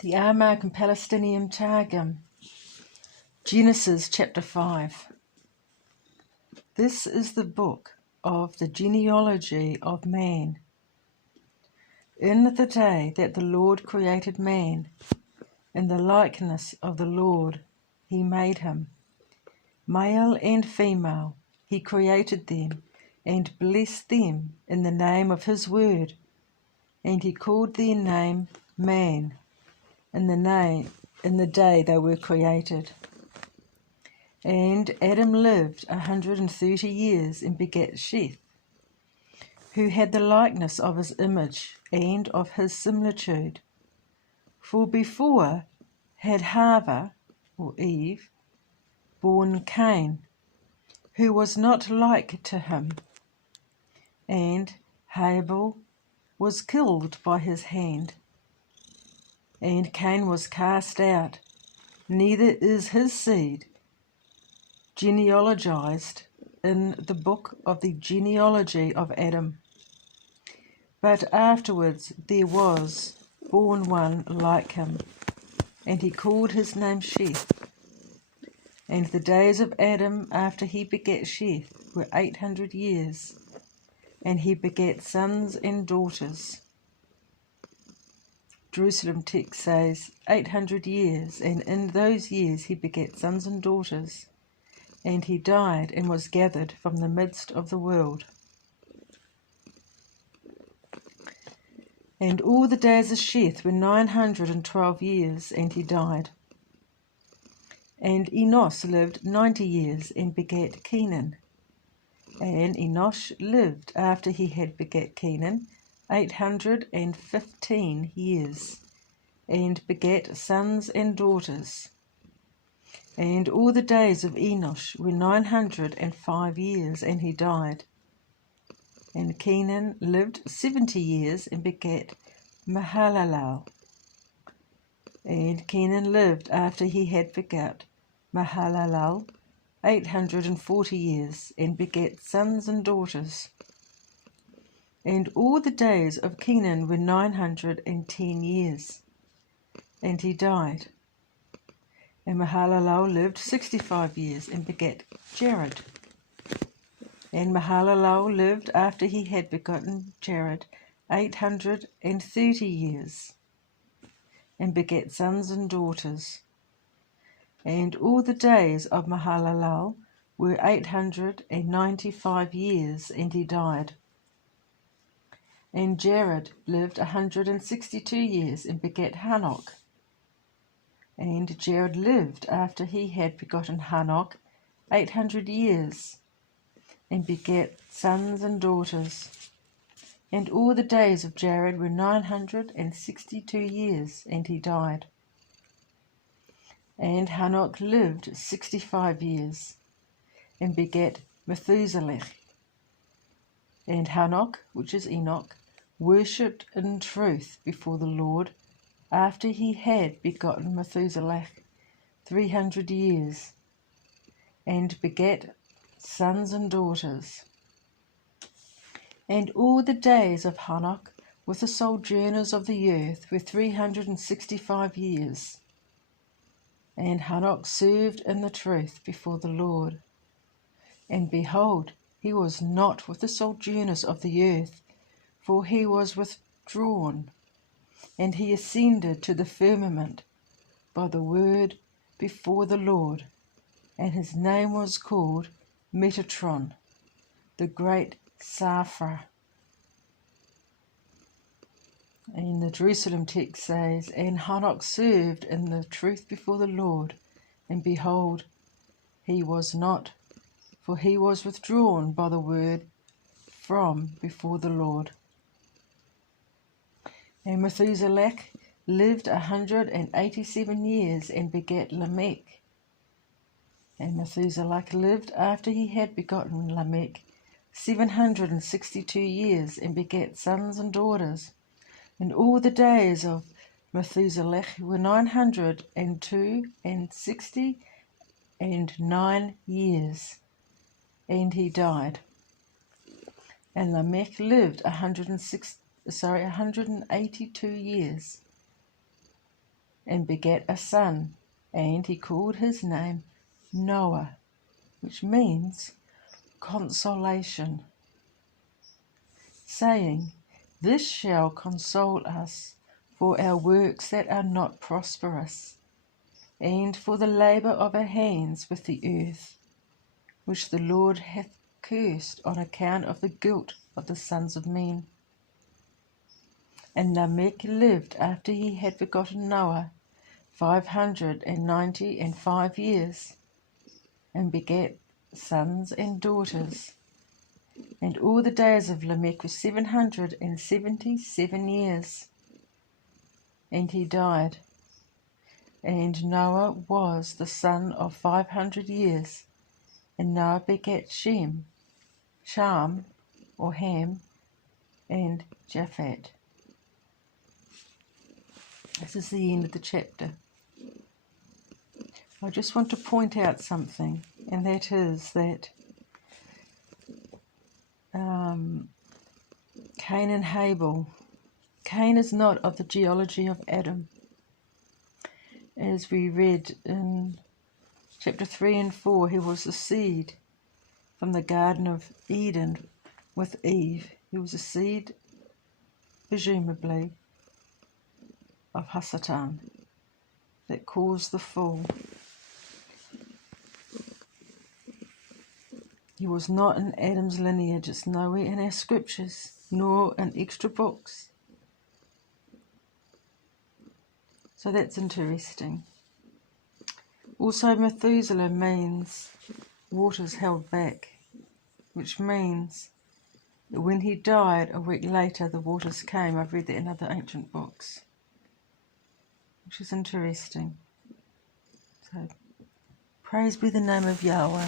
The Aramaic and Palestinian Targum, Genesis chapter 5. This is the book of the genealogy of man. In the day that the Lord created man, in the likeness of the Lord he made him. Male and female he created them, and blessed them in the name of his word. And he called their name man, in the day they were created. And Adam lived 130 years and begat Sheth, who had the likeness of his image and of his similitude. For before had Hava, or Eve, born Cain, who was not like to him, and Habel was killed by his hand. And Cain was cast out, neither is his seed genealogized in the book of the genealogy of Adam. But afterwards there was born one like him, and he called his name Sheth. And the days of Adam after he begat Sheth were 800 years, and he begat sons and daughters. Jerusalem text says 800 years, and in those years he begat sons and daughters. And he died and was gathered from the midst of the world. And all the days of Sheth were 912 years, and he died. And Enos lived 90 years, and begat Kenan. And Enosh lived after he had begat Kenan 815 years, and begat sons and daughters. And all the days of Enosh were 905 years, and he died. And Kenan lived 70 years, and begat Mahalalel. And Kenan lived after he had begat Mahalalel 840 years, and begat sons and daughters. And all the days of Kenan were 910 years, and he died. And Mahalalel lived 65 years, and begat Jared. And Mahalalel lived after he had begotten Jared 830 years, and begat sons and daughters. And all the days of Mahalalel were 895 years, and he died. And Jared lived 162 years, and begat Hanok. And Jared lived after he had begotten Hanok 800 years, and begat sons and daughters. And all the days of Jared were 962 years, and he died. And Hanok lived 65 years, and begat Methuselah. And Hanok, which is Enoch, worshipped in truth before the Lord, after he had begotten Methuselah 300 years, and begat sons and daughters. And all the days of Hanok with the sojourners of the earth were 365 years. And Hanok served in the truth before the Lord. And behold, he was not with the sojourners of the earth, for he was withdrawn, and he ascended to the firmament by the word before the Lord, and his name was called Metatron, the great Saphra. And the Jerusalem text says, And Hanok served in the truth before the Lord, and behold, he was not, for he was withdrawn by the word from before the Lord. And Methuselah lived 187 years, and begat Lamech. And Methuselah lived after he had begotten Lamech 762 years, and begat sons and daughters. And all the days of Methuselah were 969 years, and he died. And Lamech lived 182 years, and begat a son, and he called his name Noah, which means consolation, saying, This shall console us for our works that are not prosperous, and for the labour of our hands with the earth, which the Lord hath cursed on account of the guilt of the sons of men. And Lamech lived after he had begotten Noah 595 years, and begat sons and daughters. And all the days of Lamech were 777 years, and he died. And Noah was the son of 500 years, and Noah begat Shem, or Ham, and Japhet. This is the end of the chapter. I just want to point out something, and that is that Cain and Abel. Cain is not of the genealogy of Adam. As we read in chapter 3 and 4, he was the seed from the Garden of Eden with Eve. He was a seed, presumably, of Hasatan that caused the fall. He was not in Adam's lineage. It's nowhere in our scriptures, nor in extra books. So that's interesting. Also, Methuselah means waters held back, which means that when he died, a week later the waters came. I've read that in other ancient books, which is interesting. So, praise be the name of Yahweh.